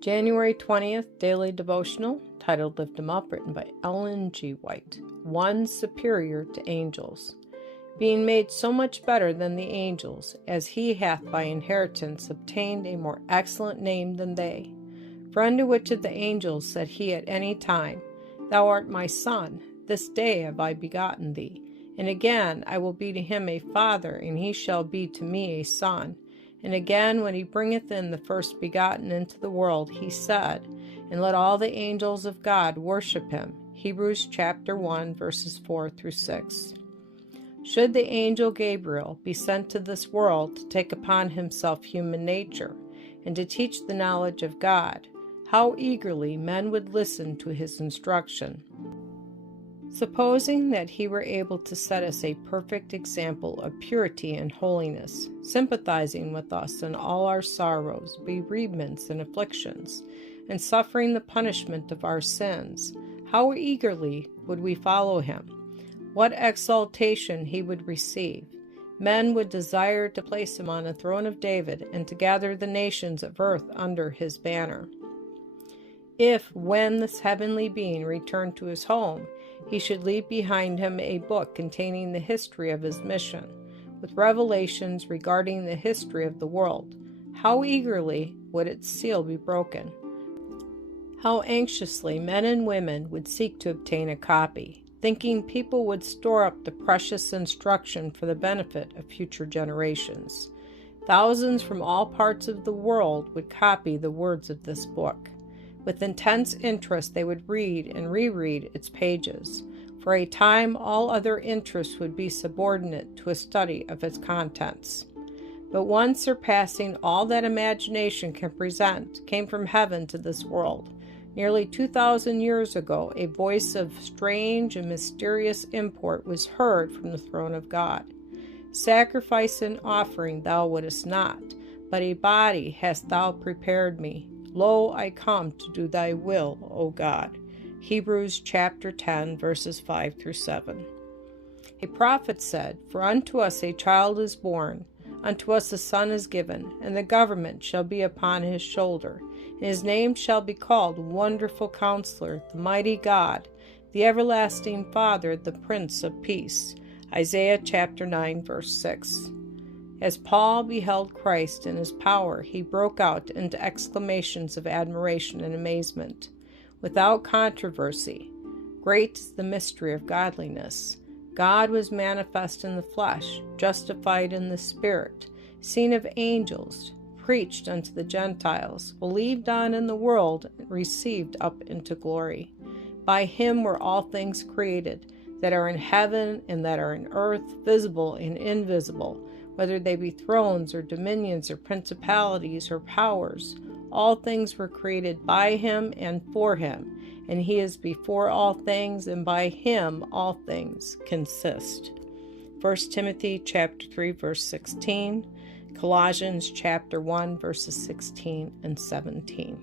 January 20th, Daily Devotional, titled Lift 'Em Up, written by Ellen G. White. One superior to angels. Being made so much better than the angels, as he hath by inheritance obtained a more excellent name than they. For unto which of the angels said he at any time, Thou art my son, this day have I begotten thee. And again, I will be to him a father, and he shall be to me a son. And again, when he bringeth in the first begotten into the world, he said, And let all the angels of God worship him. Hebrews chapter 1, verses 4 through 6. Should the angel Gabriel be sent to this world to take upon himself human nature, and to teach the knowledge of God, how eagerly men would listen to his instruction. Supposing that he were able to set us a perfect example of purity and holiness, sympathizing with us in all our sorrows, bereavements, and afflictions, and suffering the punishment of our sins, how eagerly would we follow him? What exaltation he would receive! Men would desire to place him on the throne of David and to gather the nations of earth under his banner. If, when this heavenly being returned to his home, he should leave behind him a book containing the history of his mission, with revelations regarding the history of the world, how eagerly would its seal be broken? How anxiously men and women would seek to obtain a copy, thinking people would store up the precious instruction for the benefit of future generations. Thousands from all parts of the world would copy the words of this book. With intense interest they would read and reread its pages. For a time all other interests would be subordinate to a study of its contents. But one surpassing all that imagination can present came from heaven to this world. Nearly 2,000 years ago, a voice of strange and mysterious import was heard from the throne of God. Sacrifice and offering thou wouldest not, but a body hast thou prepared me. Lo, I come to do thy will, O God. Hebrews chapter 10, verses 5 through 7. A prophet said, For unto us a child is born, unto us a son is given, and the government shall be upon his shoulder. And his name shall be called Wonderful Counselor, the Mighty God, the Everlasting Father, the Prince of Peace. Isaiah chapter 9, verse 6. As Paul beheld Christ in his power, he broke out into exclamations of admiration and amazement. Without controversy, great is the mystery of godliness. God was manifest in the flesh, justified in the Spirit, seen of angels, preached unto the Gentiles, believed on in the world, and received up into glory. By him were all things created, that are in heaven and that are in earth, visible and invisible, whether they be thrones or dominions or principalities or powers. All things were created by him and for him, and he is before all things, and by him all things consist. 1 Timothy chapter 3, verse 16, Colossians chapter 1, verses 16 and 17.